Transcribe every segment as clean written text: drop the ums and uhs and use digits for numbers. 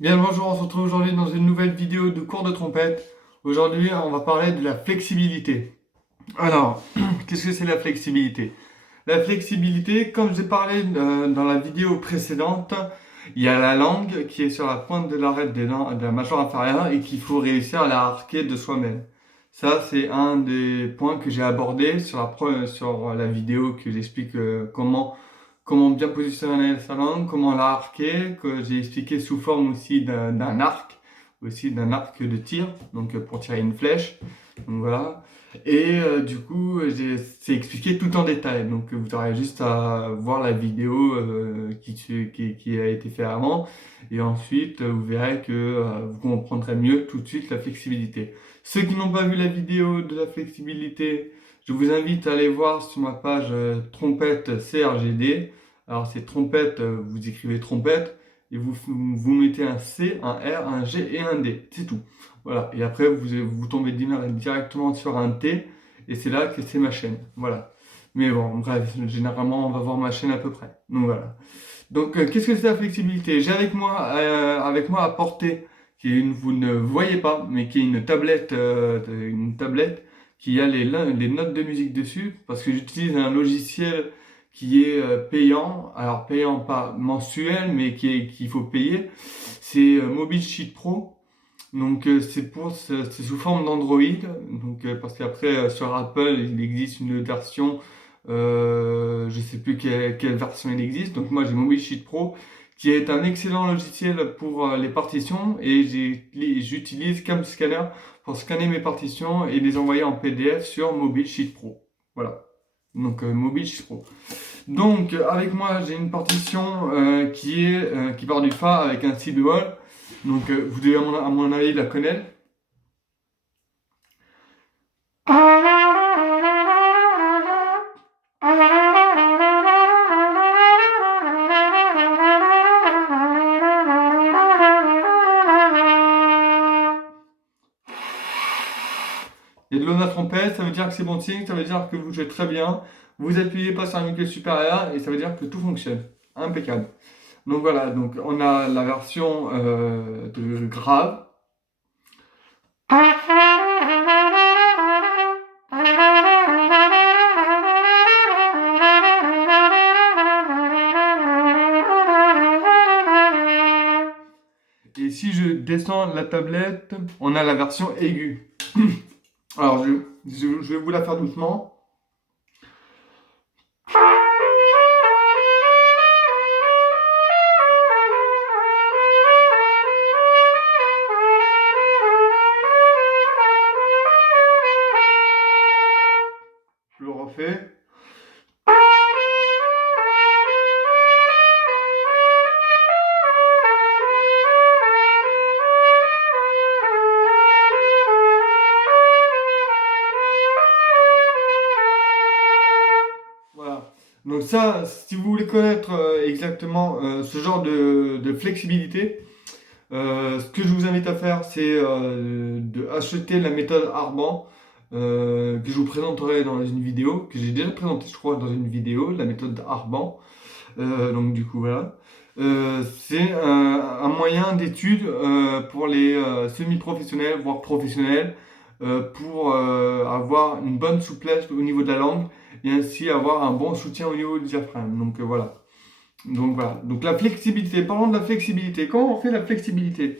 Bien le bonjour, on se retrouve aujourd'hui dans une nouvelle vidéo de cours de trompette. Aujourd'hui, on va parler de la flexibilité. Alors, qu'est-ce que c'est la flexibilité? La flexibilité, comme j'ai parlé dans la vidéo précédente, il y a la langue qui est sur la pointe de l'arête des dents de la mâchoire inférieure et qu'il faut réussir à la arquer de soi-même. Ça, c'est un des points que j'ai abordé sur la vidéo que j'explique comment bien positionner sa langue, comment la arquer, que j'ai expliqué sous forme aussi d'un arc de tir, donc pour tirer une flèche. Donc voilà. Et du coup, c'est expliqué tout en détail. Donc vous aurez juste à voir la vidéo qui a été faite avant. Et ensuite, vous verrez que vous comprendrez mieux tout de suite la flexibilité. Ceux qui n'ont pas vu la vidéo de la flexibilité, je vous invite à aller voir sur ma page trompette CRGD. Alors c'est trompette, vous écrivez trompette et vous mettez un C, un R, un G et un D. C'est tout. Voilà. Et après, vous tombez directement sur un T et c'est là que c'est ma chaîne. Voilà. Mais bon, bref, généralement, on va voir ma chaîne à peu près. Donc voilà. Donc, qu'est-ce que c'est la flexibilité? J'ai avec moi à portée, vous ne voyez pas, mais qui est une tablette qui a les notes de musique dessus, parce que j'utilise un logiciel qui est payant, alors payant pas mensuel, mais qu'il faut payer. C'est Mobile Sheet Pro. Donc c'est sous forme d'Android. Donc parce qu'après sur Apple il existe une version, je sais plus quelle version il existe. Donc moi j'ai Mobile Sheet Pro qui est un excellent logiciel pour les partitions et j'utilise CamScanner pour scanner mes partitions et les envoyer en PDF sur Mobile Sheet Pro. Voilà. Donc Mobile Sheet Pro. Donc avec moi j'ai une partition qui part du Fa avec un si bémol. Donc vous devez à mon avis la connaître. Et de l'eau la trompette, ça veut dire que c'est bon signe, ça veut dire que vous jouez très bien. Vous appuyez pas sur un micro supérieur et ça veut dire que tout fonctionne. Impeccable. Donc voilà, donc on a la version de grave. Et si je descends la tablette, on a la version aiguë. Alors je vais vous la faire doucement. Je le refais. Voilà. Donc ça, si vous voulez connaître exactement ce genre de flexibilité, ce que je vous invite à faire, c'est de acheter la méthode Arban que je vous présenterai dans une vidéo, que j'ai déjà présentée, je crois, dans une vidéo, la méthode Arban. Donc du coup, voilà. C'est un moyen d'étude pour les semi-professionnels, voire professionnels, pour avoir une bonne souplesse au niveau de la langue et ainsi avoir un bon soutien au niveau du diaphragme. Donc voilà. Donc voilà. Donc la flexibilité. Parlons de la flexibilité. Comment on fait la flexibilité?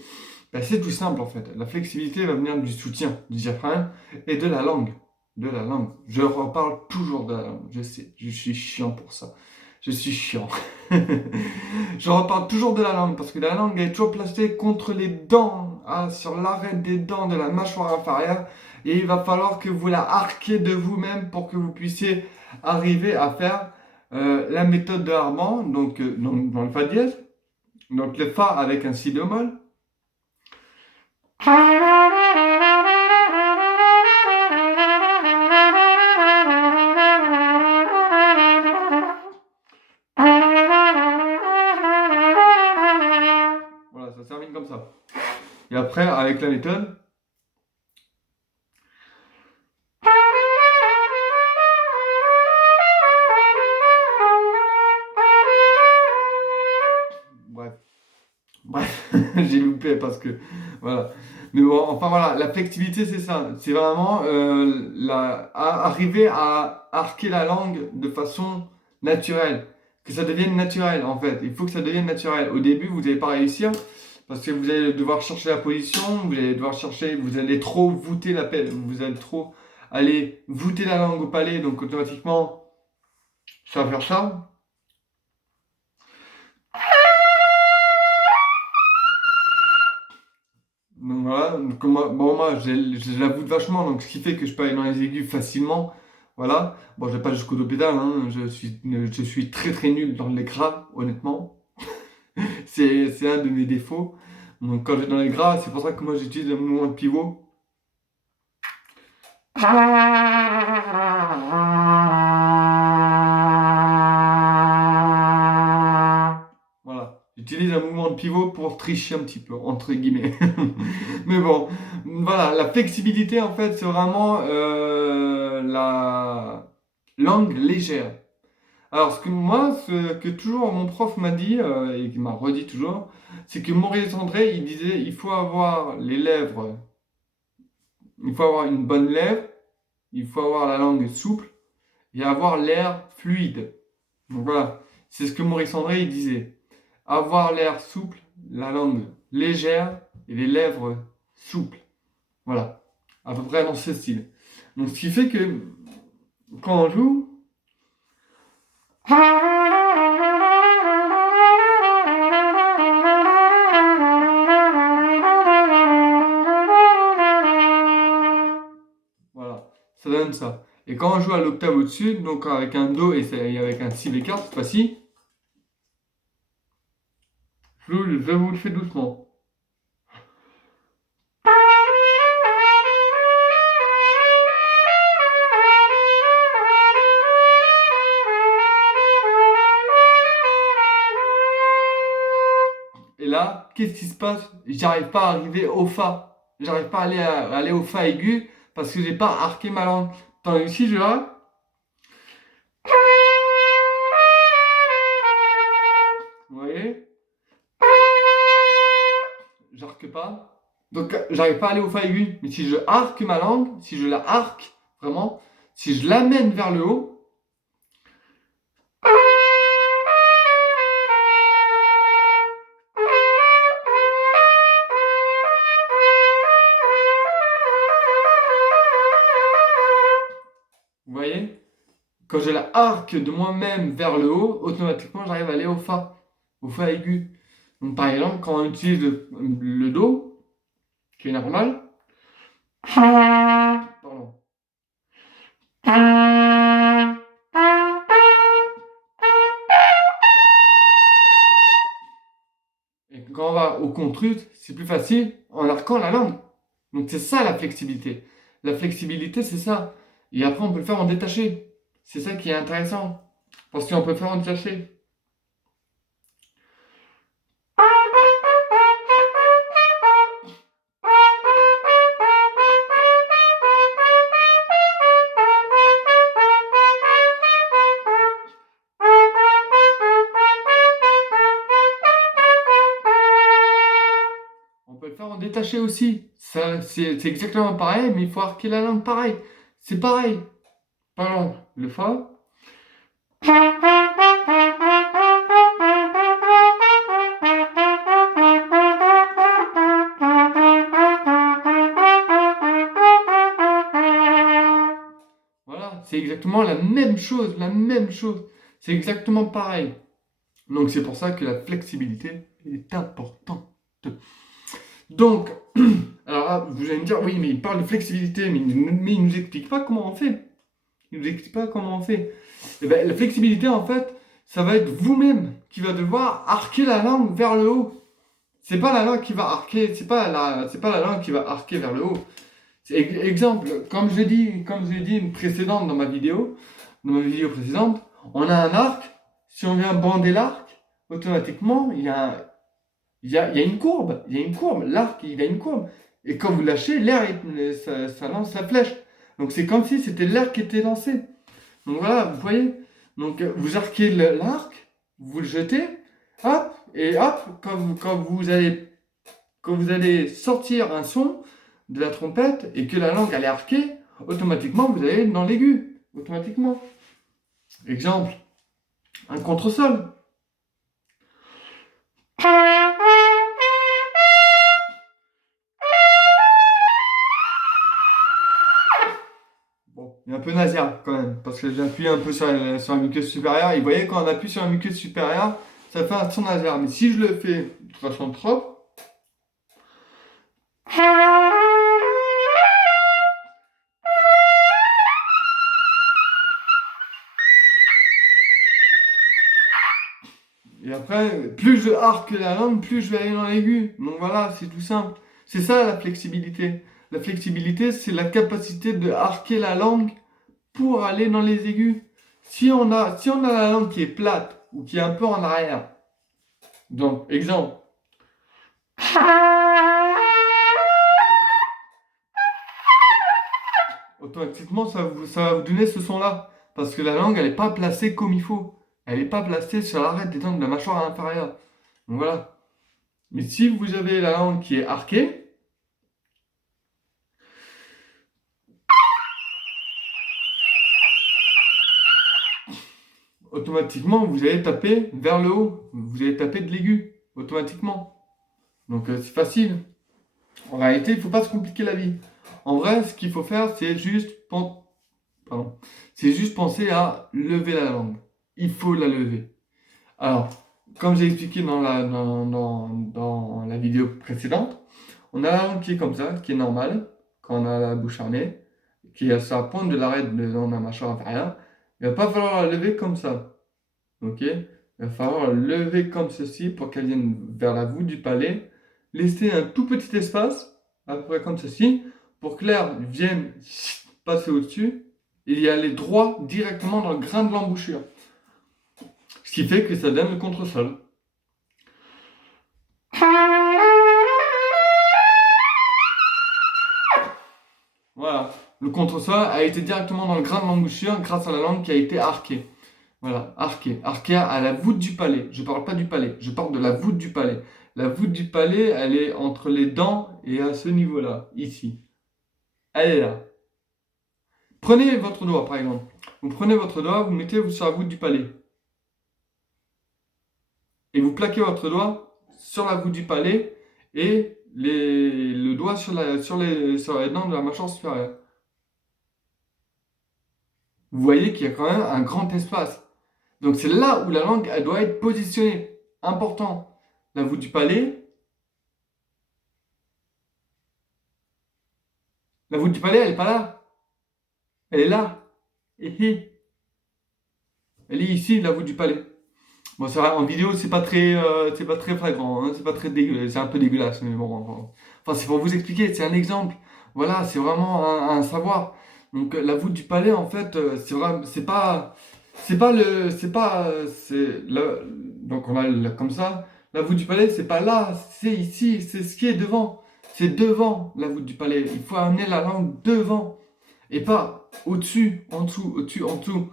Ben, c'est tout simple en fait. La flexibilité va venir du soutien du diaphragme et de la langue. De la langue. Je reparle toujours de la langue. Je sais, je suis chiant pour ça. Je suis chiant. Je reparle toujours de la langue parce que la langue est toujours placée contre les dents, hein, sur l'arête des dents de la mâchoire inférieure. Et il va falloir que vous la arquez de vous-même pour que vous puissiez arriver à faire la méthode de Harman, donc dans le Fa dièse. Donc le Fa avec un Si bémol. Voilà, ça se termine comme ça. Et après, avec la méthode. Bref. Bref, j'ai loupé parce que voilà. Mais bon, enfin voilà, la flexibilité c'est ça, c'est vraiment arriver à arquer la langue de façon naturelle, que ça devienne naturel en fait. Il faut que ça devienne naturel. Au début, vous n'allez pas réussir parce que vous allez devoir chercher la position, vous allez devoir chercher, vous allez trop voûter la pelle, vous allez trop aller voûter la langue au palais, donc automatiquement ça va faire ça. Donc voilà, donc moi je la voûte vachement, donc ce qui fait que je peux aller dans les aigus facilement. Voilà, bon, je vais pas jusqu'au hôpital, hein, je suis très très nul dans les gras, honnêtement. C'est un de mes défauts. Donc quand je vais dans les gras, c'est pour ça que moi j'utilise le mouvement de pivot. Voilà, j'utilise un mouvement de pivot pour tricher un petit peu, entre guillemets. Mais bon, voilà, la flexibilité en fait, c'est vraiment la langue légère. Alors, ce que toujours mon prof m'a dit, et qu'il m'a redit toujours, c'est que Maurice André, il disait, il faut avoir les lèvres, il faut avoir une bonne lèvre, il faut avoir la langue souple, et avoir l'air fluide. Donc voilà, c'est ce que Maurice André, il disait. Avoir l'air souple, la langue légère, et les lèvres souples. Voilà, à peu près dans ce style. Donc, ce qui fait que, quand on joue, voilà, ça donne ça. Et quand on joue à l'octave au-dessus, donc avec un Do et avec un Si bécard cette fois-ci, je vous le fais doucement. Et là, qu'est-ce qui se passe? J'arrive pas à arriver au Fa. J'arrive pas à aller au Fa aigu parce que j'ai pas arqué ma langue. Tandis que si je là, vous voyez, j'arque pas. Donc j'arrive pas à aller au Fa aigu. Mais si je arque ma langue, si je la arque vraiment, si je l'amène vers le haut, vous voyez, quand je la arque de moi-même vers le haut, automatiquement j'arrive à aller au Fa aigu. Donc par exemple, quand on utilise le Do, qui est normal, pardon. Et quand on va au contrut, c'est plus facile en arquant la langue. Donc c'est ça la flexibilité. La flexibilité, c'est ça. Et après, on peut le faire en détaché. C'est ça qui est intéressant. Parce qu'on peut le faire en détaché. On peut le faire en détaché aussi. Ça, c'est exactement pareil, mais il faut arquer la langue pareil. C'est pareil. Par exemple, le Fa. Voilà, c'est exactement la même chose, la même chose. C'est exactement pareil. Donc c'est pour ça que la flexibilité est importante. Donc, alors là, vous allez me dire, oui, mais il parle de flexibilité, mais il nous explique pas comment on fait. Il nous explique pas comment on fait. Et ben, la flexibilité, en fait, ça va être vous-même qui va devoir arquer la langue vers le haut. C'est pas la langue qui va arquer, c'est pas la langue qui va arquer vers le haut. Exemple, comme je l'ai dit précédente dans ma vidéo précédente, on a un arc. Si on vient bander l'arc, automatiquement, il y a une courbe. Il y a une courbe. L'arc, il a une courbe. Et quand vous lâchez, l'air, ça lance la flèche. Donc c'est comme si c'était l'air qui était lancé. Donc voilà, vous voyez. Donc vous arquez l'arc, vous le jetez, hop, et hop, quand vous allez quand vous allez sortir un son de la trompette et que la langue elle est arquée, automatiquement vous allez dans l'aigu. Automatiquement. Exemple, un contresol. Bon, il est un peu nasal quand même, parce que j'appuie un peu sur la muqueuse supérieure. Et vous voyez, quand on appuie sur la muqueuse supérieure, ça fait un son nasal. Mais si je le fais de façon propre, et après, plus je arque la langue, plus je vais aller dans l'aigu. Donc voilà, c'est tout simple. C'est ça la flexibilité. La flexibilité, c'est la capacité de arquer la langue pour aller dans les aigus. Si on a la langue qui est plate ou qui est un peu en arrière, donc exemple, automatiquement ça va vous donner ce son-là. Parce que la langue, elle n'est pas placée comme il faut. Elle n'est pas placée sur l'arête des dents de la mâchoire inférieure. Donc voilà. Mais si vous avez la langue qui est arquée, automatiquement, vous allez taper vers le haut. Vous allez taper de l'aigu, automatiquement. Donc c'est facile. En réalité, il ne faut pas se compliquer la vie. En vrai, ce qu'il faut faire, c'est juste penser à lever la langue. Il faut la lever. Alors, comme j'ai expliqué dans la vidéo précédente, on a la langue qui est comme ça, qui est normale, quand on a la bouche fermée, qui est à sa pointe de l'arête dans la mâchoire inférieure. Il ne va pas falloir la lever comme ça. Ok? Il va falloir la lever comme ceci pour qu'elle vienne vers la voûte du palais. Laisser un tout petit espace, à peu près comme ceci, pour que l'air vienne passer au-dessus et y aller droit directement dans le grain de l'embouchure. Ce qui fait que ça donne le contresol. Voilà. Le contresol a été directement dans le grain de l'embouchure grâce à la langue qui a été arquée. Voilà, arquée. Arquée à la voûte du palais. Je ne parle pas du palais, je parle de la voûte du palais. La voûte du palais, elle est entre les dents et à ce niveau-là, ici. Elle est là. Prenez votre doigt, par exemple. Vous prenez votre doigt, vous mettez sur la voûte du palais. Et vous plaquez votre doigt sur la voûte du palais et le doigt sur les dents de la mâchoire supérieure. Vous voyez qu'il y a quand même un grand espace. Donc c'est là où la langue elle doit être positionnée. Important. La voûte du palais. La voûte du palais, elle n'est pas là. Elle est là. Hihi. Elle est ici, la voûte du palais. Bon, ça va, en vidéo, c'est pas très flagrant, hein, c'est pas très dégueulasse, c'est un peu dégueulasse, mais bon, enfin, c'est pour vous expliquer, c'est un exemple. Voilà, c'est vraiment un savoir. Donc, la voûte du palais, en fait, donc on a comme ça. La voûte du palais, c'est pas là, c'est ici, c'est ce qui est devant. C'est devant la voûte du palais. Il faut amener la langue devant et pas au-dessus, en dessous, au-dessus, en dessous.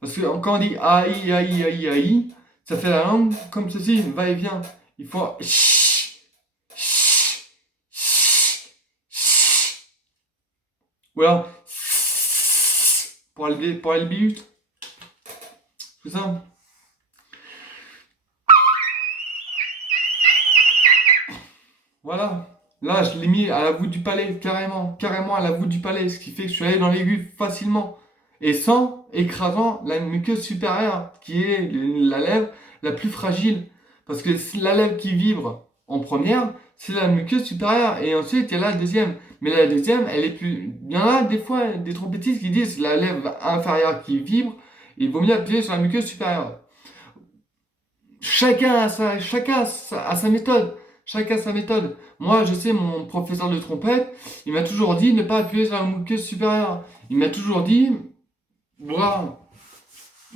Parce que quand on dit aïe, aïe, aïe, aïe, ça fait la langue comme ceci, va et vient. Il faut ou alors pour aller but. Tout ça. Voilà. Là, je l'ai mis à la voûte du palais, carrément, carrément à la voûte du palais, ce qui fait que je suis allé dans l'aigu facilement. Et sans écrasant la muqueuse supérieure, qui est la lèvre la plus fragile. Parce que la lèvre qui vibre en première, c'est la muqueuse supérieure. Et ensuite, il y a la deuxième. Mais la deuxième, elle est plus. Il y en a des fois des trompettistes qui disent la lèvre inférieure qui vibre, il vaut mieux appuyer sur la muqueuse supérieure. Chacun a sa méthode. Chacun a sa méthode. Moi, je sais, mon professeur de trompette, il m'a toujours dit ne pas appuyer sur la muqueuse supérieure. Il m'a toujours dit, voilà,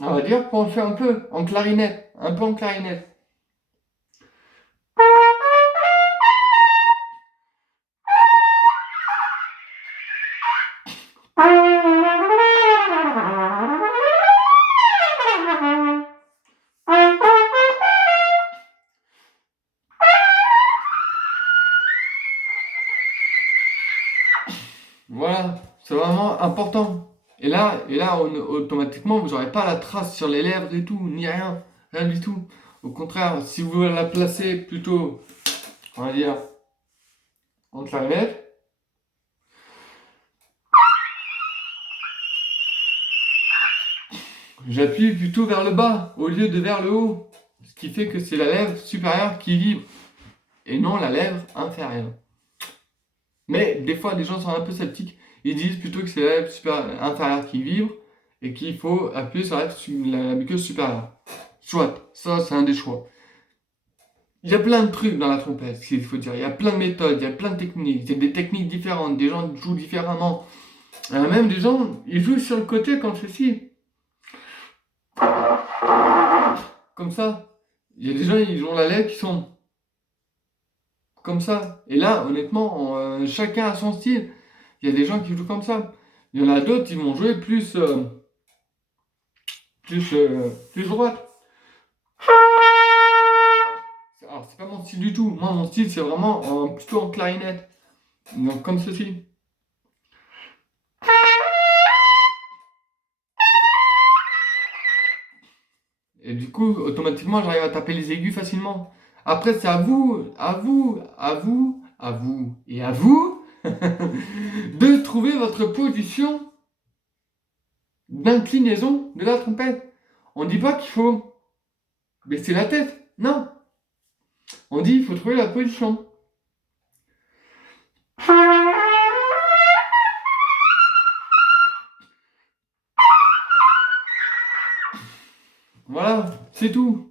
on va dire qu'on le fait un peu en clarinette. Un peu en clarinette. Voilà, c'est vraiment important. Automatiquement, vous n'aurez pas la trace sur les lèvres et tout, ni rien, rien du tout. Au contraire, si vous la placez plutôt, on va dire, entre la lèvre, j'appuie plutôt vers le bas au lieu de vers le haut. Ce qui fait que c'est la lèvre supérieure qui vibre et non la lèvre inférieure. Mais des fois, les gens sont un peu sceptiques. Ils disent plutôt que c'est la lèvre inférieure qui vibre et qu'il faut appuyer sur la muqueuse supérieure. Soit, ça c'est un des choix. Il y a plein de trucs dans la trompette, il faut dire. Il y a plein de méthodes, il y a plein de techniques. Il y a des techniques différentes, des gens jouent différemment. Même des gens, ils jouent sur le côté comme ceci. Comme ça. Il y a des gens, ils ont la lèvre qui sont comme ça. Et là, honnêtement, chacun a son style. Il y a des gens qui jouent comme ça. Il y en a d'autres qui vont jouer plus droite. Alors, c'est pas mon style du tout. Moi, mon style, c'est vraiment plutôt en clarinette. Donc, comme ceci. Et du coup, automatiquement, j'arrive à taper les aigus facilement. Après, c'est à vous et à vous de trouver votre position d'inclinaison de la trompette. On ne dit pas qu'il faut baisser la tête. Non. On dit qu'il faut trouver la position. Voilà, c'est tout.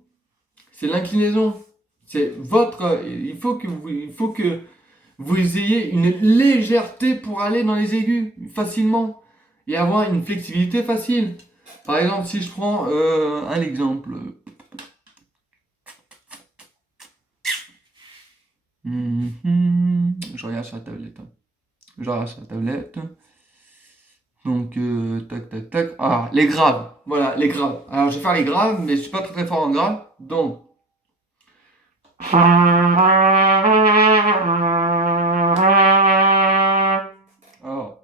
C'est l'inclinaison. C'est votre. Il faut que vous ayez une légèreté pour aller dans les aigus facilement et avoir une flexibilité facile. Par exemple, si je prends un exemple. Je regarde sur la tablette. Je regarde sur la tablette. Donc, tac, tac, tac. Ah, les graves. Voilà, les graves. Alors, je vais faire les graves, mais je suis pas très très fort en graves. Donc. Alors.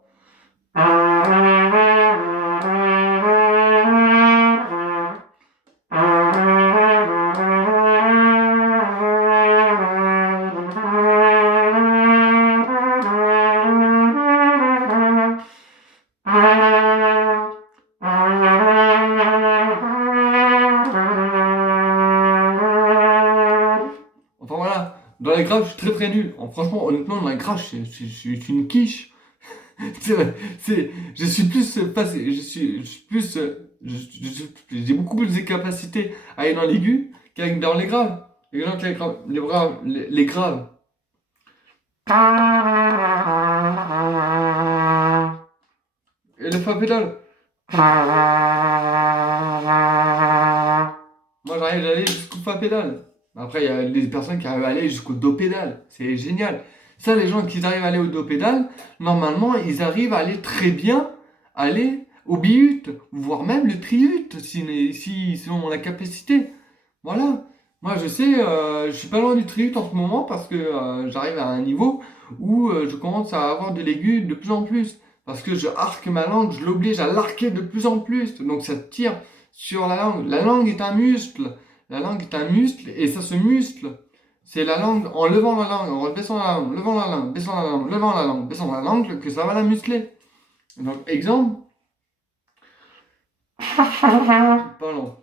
Enfin voilà, dans les graves, je suis très très nul. Franchement, honnêtement, dans les graves, je suis une quiche. Je suis plus passé, je suis plus, j'ai beaucoup plus de capacités à aller dans l'aigu qu'à dans les graves. Les gens qui les graves. Et le fa pédale. Moi, j'arrive à aller jusqu'au fa pédale. Après, il y a des personnes qui arrivent à aller jusqu'au do pédale. C'est génial. Ça, les gens qui arrivent à aller au do pédale, normalement, ils arrivent à aller très bien, aller au biut, voire même le triut, si on a la capacité. Voilà. Moi, je sais, je suis pas loin du triut en ce moment parce que j'arrive à un niveau où je commence à avoir de l'aigu de plus en plus. Parce que je arque ma langue, je l'oblige à l'arquer de plus en plus. Donc ça tire sur la langue. La langue est un muscle. La langue est un muscle et ça se muscle. C'est la langue, en levant la langue, en baissant la langue, levant la langue, baissant la langue, levant la langue, baissant la langue, que ça va la muscler. Donc, exemple. Pardon.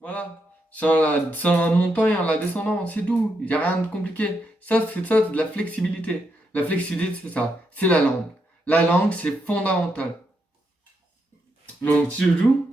Voilà. C'est en la montant et en la descendant, c'est doux. Il n'y a rien de compliqué. Ça, c'est de la flexibilité. La flexibilité, c'est ça. C'est la langue. La langue, c'est fondamental. Donc, si je joue.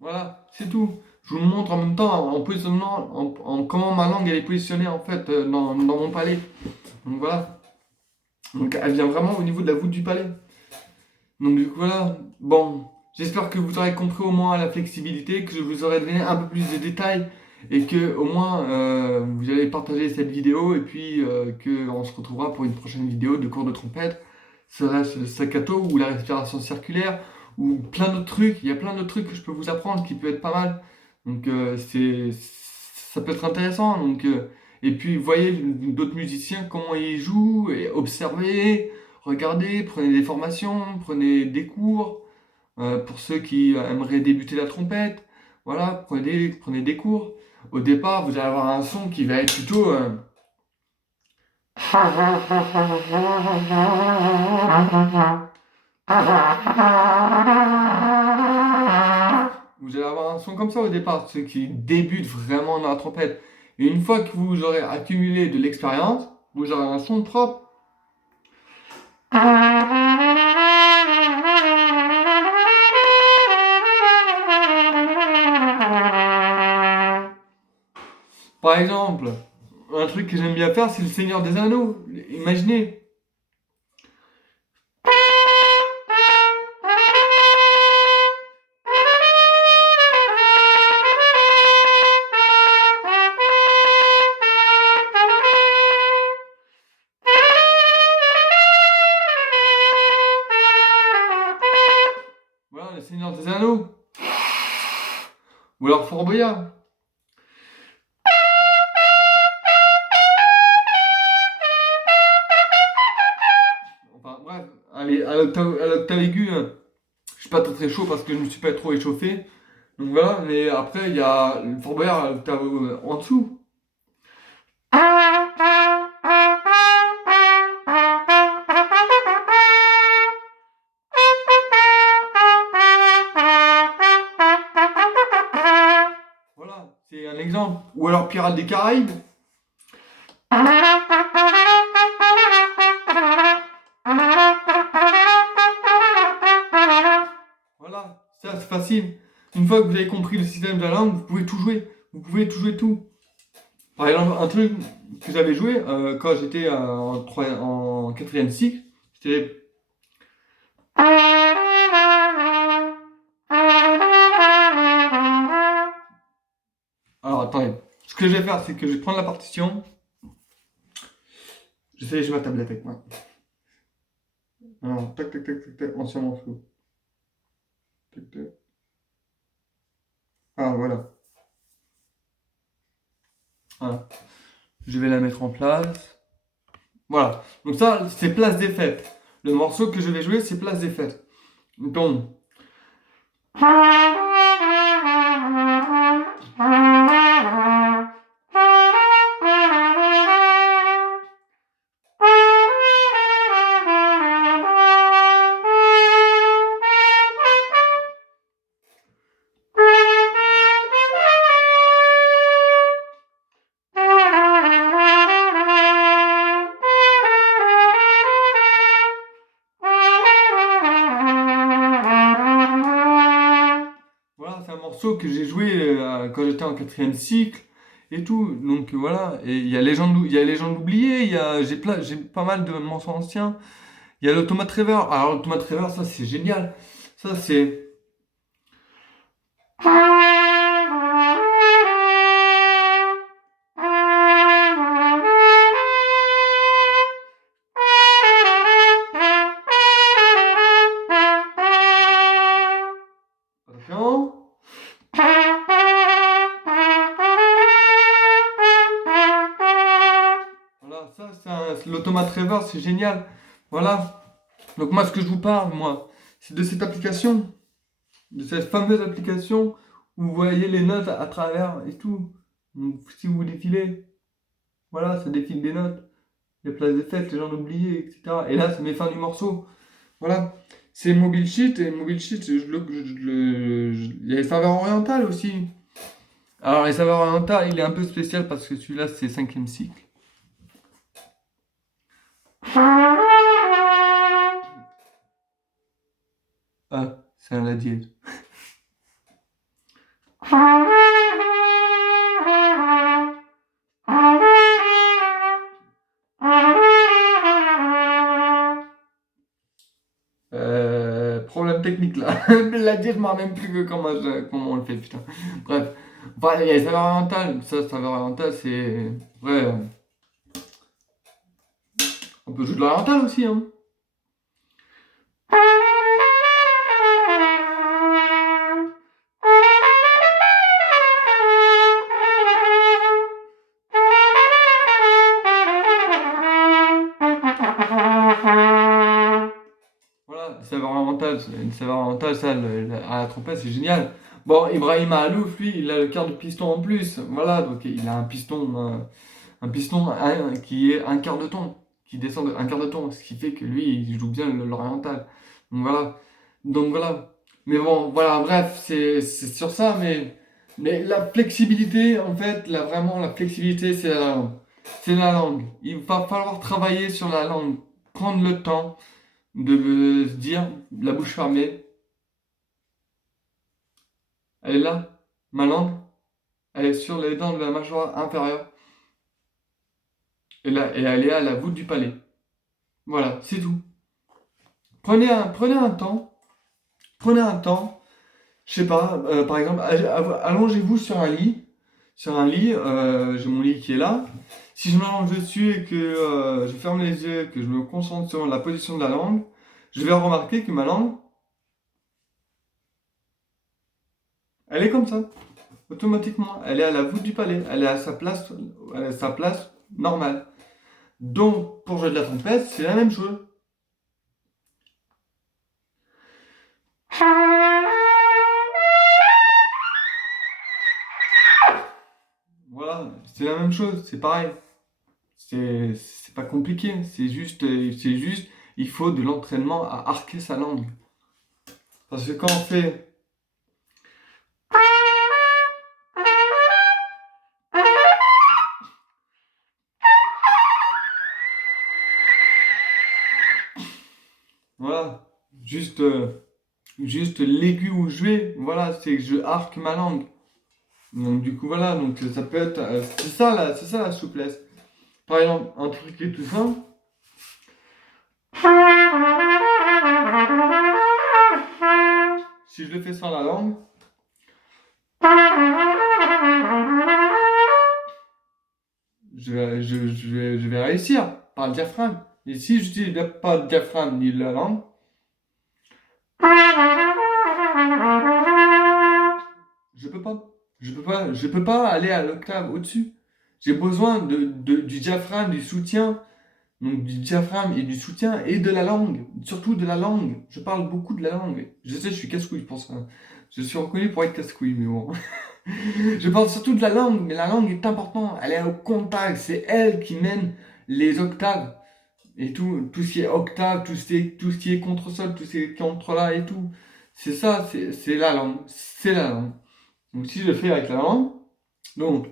Voilà, c'est tout. Je vous le montre. montre en même temps en positionnement, en comment ma langue elle est positionnée en fait dans mon palais. Donc voilà. Donc elle vient vraiment au niveau de la voûte du palais. Donc du coup voilà. Bon, j'espère que vous aurez compris au moins la flexibilité, que je vous aurai donné un peu plus de détails et que au moins vous allez partager cette vidéo et puis que on se retrouvera pour une prochaine vidéo de cours de trompette. Serait-ce le staccato ou la respiration circulaire ou plein d'autres trucs. Il y a plein d'autres trucs que je peux vous apprendre qui peut être pas mal. Donc ça peut être intéressant. Donc et puis voyez d'autres musiciens comment ils jouent et observez, regardez, prenez des formations, prenez des cours. Pour ceux qui aimeraient débuter la trompette, voilà, prenez des cours. Au départ, vous allez avoir un son qui va être plutôt vous allez avoir un son comme ça au départ, ceux qui débutent vraiment dans la trompette. Et une fois que vous aurez accumulé de l'expérience, vous aurez un son propre. Par exemple, un truc que j'aime bien faire, c'est le Seigneur des Anneaux. Imaginez. Voilà, le Seigneur des Anneaux. Ou alors Fort Boyard. Enfin bref, allez, à l'octave aiguë, hein. Je suis pas très chaud parce que je ne me suis pas trop échauffé. Donc voilà, mais après il y a le Fort Boyard à l'octave en dessous. Voilà, c'est un exemple. Ou alors Pirates des Caraïbes. Voilà, ça c'est facile. Une fois que vous avez compris le système de la langue, vous pouvez tout jouer. Vous pouvez tout jouer tout. Par exemple, un truc que j'avais joué quand j'étais en quatrième cycle, c'était... Alors attendez, ce que je vais faire, c'est que je vais prendre la partition. J'essaie, j'ai ma tablette avec moi. Alors, tac, tac, tac, tac, tac, ancien morceau. Tac, tac. Ah, voilà. Voilà. Je vais la mettre en place. Voilà. Donc ça, c'est place des fêtes. Le morceau que je vais jouer, c'est place des fêtes. Donc, voilà, c'est un morceau que j'ai joué quand j'étais en quatrième cycle et tout. Donc voilà, et il y a Légende oubliée, j'ai pas mal de morceaux anciens. Il y a l'Automate River. Alors l'Automate River, ça c'est génial. Ça c'est... Attention. Voilà, ça c'est l'Automate River, c'est génial. Voilà. Donc moi, ce que je vous parle, moi, c'est de cette application, de cette fameuse application où vous voyez les notes à travers et tout. Donc, si vous défilez, voilà, ça défile des notes, les places des fêtes, les gens oubliés, etc. Et là, c'est mes fins du morceau. Voilà. C'est Mobile Sheet, et Mobile Sheet, il y a les serveurs orientales aussi. Alors, les serveurs orientales, il est un peu spécial parce que celui-là, c'est 5e cycle. Ah, c'est un la dièse. technique là. La dire, je m'en rappelle même plus que comment on le fait, putain. Bref. Enfin, il y a les saveurs orientales. Ça, saveurs orientales, c'est. Ouais. On peut jouer de l'oriental aussi, hein. Voilà, une saveur orientale, ça, à la trompette, c'est génial. Bon, Ibrahim Alouf, lui, il a le quart de piston en plus. Voilà, donc il a un piston qui est un quart de ton, qui descend de un quart de ton, ce qui fait que lui, il joue bien l'oriental. Donc voilà. Donc voilà. Mais bon, voilà, bref, c'est sur ça, mais la flexibilité, en fait, là, vraiment, la flexibilité, c'est la langue. C'est la langue. Il va falloir travailler sur la langue, prendre le temps de se dire, la bouche fermée, elle est là, ma langue, elle est sur les dents de la mâchoire inférieure, et elle est à la voûte du palais. Voilà, c'est tout. Prenez un temps, je sais pas, par exemple, allongez-vous sur un lit, j'ai mon lit qui est là. Si je m'allonge dessus et que je ferme les yeux, que je me concentre sur la position de la langue, je vais remarquer que ma langue, elle est comme ça, automatiquement. Elle est à la voûte du palais, elle est à sa place normale. Donc, pour jouer de la trompette, c'est la même chose. Voilà, c'est la même chose, c'est pareil. C'est pas compliqué, c'est juste, il faut de l'entraînement à arquer sa langue. Parce que quand on fait. Voilà, juste, juste l'aigu où je vais, voilà, c'est que je arque ma langue. Donc du coup, voilà, donc ça peut être. C'est ça la souplesse. Par exemple, un truc qui est tout simple. Si je le fais sans la langue, je vais réussir par le diaphragme. Et si je n'utilise pas le diaphragme ni la langue, je peux pas. Je peux pas aller à l'octave au-dessus. J'ai besoin du diaphragme, du soutien. Donc du diaphragme et du soutien et de la langue. Surtout de la langue. Je parle beaucoup de la langue. Je sais, je suis casse-couille pour ça. Je suis reconnu pour être casse-couille, mais bon. Je parle surtout de la langue, mais la langue est importante. Elle est au contact. C'est elle qui mène les octaves. Et tout ce qui est octave, tout ce qui est contre-sol, tout ce qui est contre-là et tout. C'est ça, c'est la langue. C'est la langue. Donc si je le fais avec la langue, donc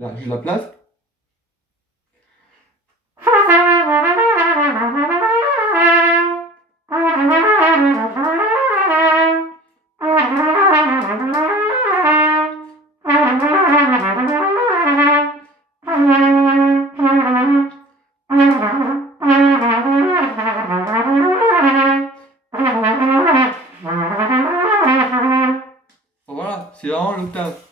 là, je la place. Voilà, c'est vraiment l'octave.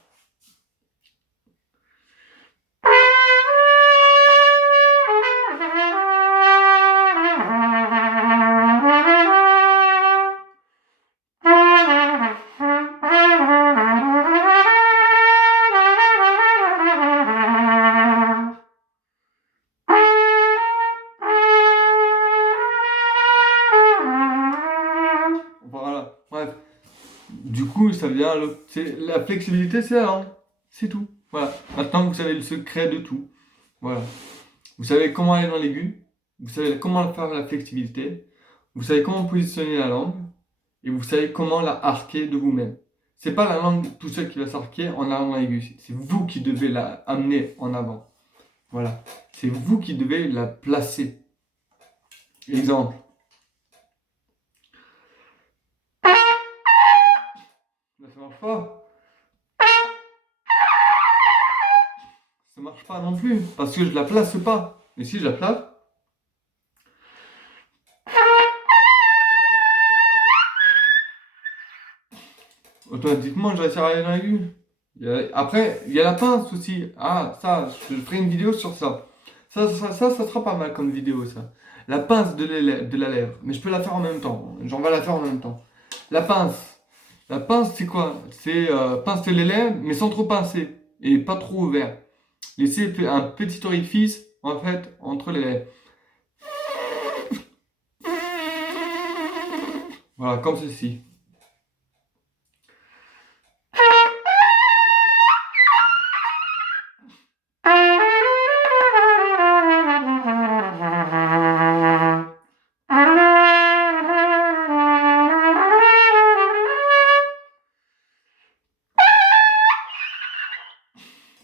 Voilà, bref. Du coup, ça vient. La flexibilité, c'est la langue. C'est tout. Voilà. Maintenant, vous savez le secret de tout. Voilà. Vous savez comment aller dans l'aigu. Vous savez comment faire la flexibilité. Vous savez comment positionner la langue. Et vous savez comment la arquer de vous-même. C'est pas la langue tout seul qui va s'arquer en allant dans l'aigu. C'est vous qui devez la amener en avant. Voilà. C'est vous qui devez la placer. Exemple. Là, ça marche pas. Ça marche pas non plus. Parce que je la place pas. Mais si je la place. Bah, dites-moi, je réussi à aller dans l'aigu. Après, il y a la pince aussi. Ah, ça, je ferai une vidéo sur ça. Ça sera pas mal comme vidéo, ça. La pince de la lèvre. Mais je peux la faire en même temps. J'en vais la faire en même temps. La pince. La pince, c'est quoi? C'est pincer les lèvres, mais sans trop pincer. Et pas trop ouvert. Laisser un petit orifice, en fait, entre les lèvres. Voilà, comme ceci.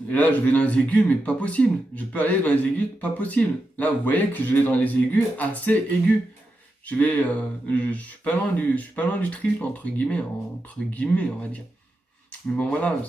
Et là, je vais dans les aigus, mais pas possible. Je peux aller dans les aigus, pas possible. Là, vous voyez que je vais dans les aigus assez aigus. Je suis pas loin je suis pas loin du triple entre guillemets, on va dire. Mais bon, voilà,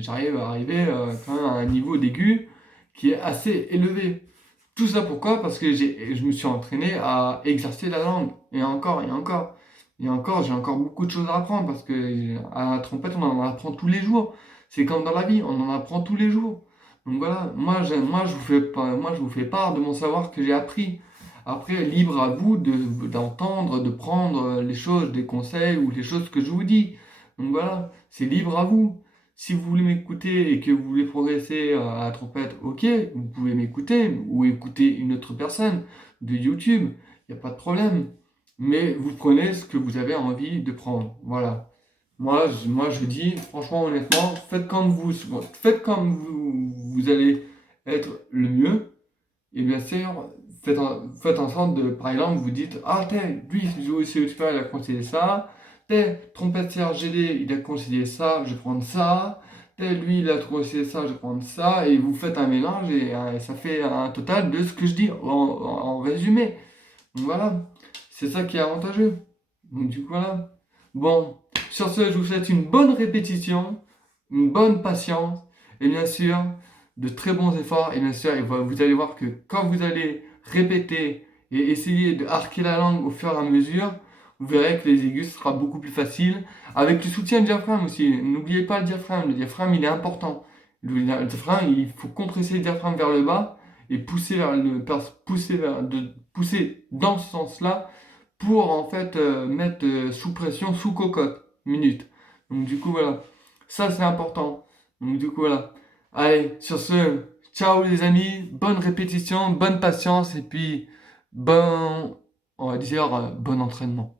j'arrive à arriver quand même à un niveau d'aigu qui est assez élevé. Tout ça pourquoi? Parce que je me suis entraîné à exercer la langue. Et encore, et encore. Et encore, j'ai encore beaucoup de choses à apprendre parce que à la trompette, on en apprend tous les jours. C'est comme dans la vie, on en apprend tous les jours. Donc voilà, moi, je vous fais part de mon savoir que j'ai appris. Après, libre à vous d'entendre, de prendre les choses, des conseils ou les choses que je vous dis. Donc voilà, c'est libre à vous. Si vous voulez m'écouter et que vous voulez progresser à la trompette, ok, vous pouvez m'écouter ou écouter une autre personne de YouTube, il n'y a pas de problème. Mais vous prenez ce que vous avez envie de prendre. Voilà. Moi, je dis, franchement, honnêtement, vous allez être le mieux. Et bien sûr, faites en sorte de, par exemple, vous dites, ah, lui, c'est super, il a conseillé ça. Trompette CRGD, il a conseillé ça, je vais prendre ça. Lui, il a conseillé ça, je vais prendre ça. Et vous faites un mélange et ça fait un total de ce que je dis en résumé. Donc voilà, c'est ça qui est avantageux. Donc du coup, voilà. Bon, sur ce, je vous souhaite une bonne répétition, une bonne patience, et bien sûr, de très bons efforts. Et bien sûr, vous allez voir que quand vous allez répéter et essayer de arquer la langue au fur et à mesure, vous verrez que les aigus sera beaucoup plus facile. Avec le soutien du diaphragme aussi. N'oubliez pas le diaphragme. Le diaphragme, il est important. Le diaphragme, il faut compresser le diaphragme vers le bas et pousser dans ce sens-là pour en fait mettre sous pression, sous cocotte, minute. Donc du coup voilà, ça c'est important. Donc du coup voilà. Allez, sur ce, ciao les amis, bonne répétition, bonne patience et puis bon, on va dire bon entraînement.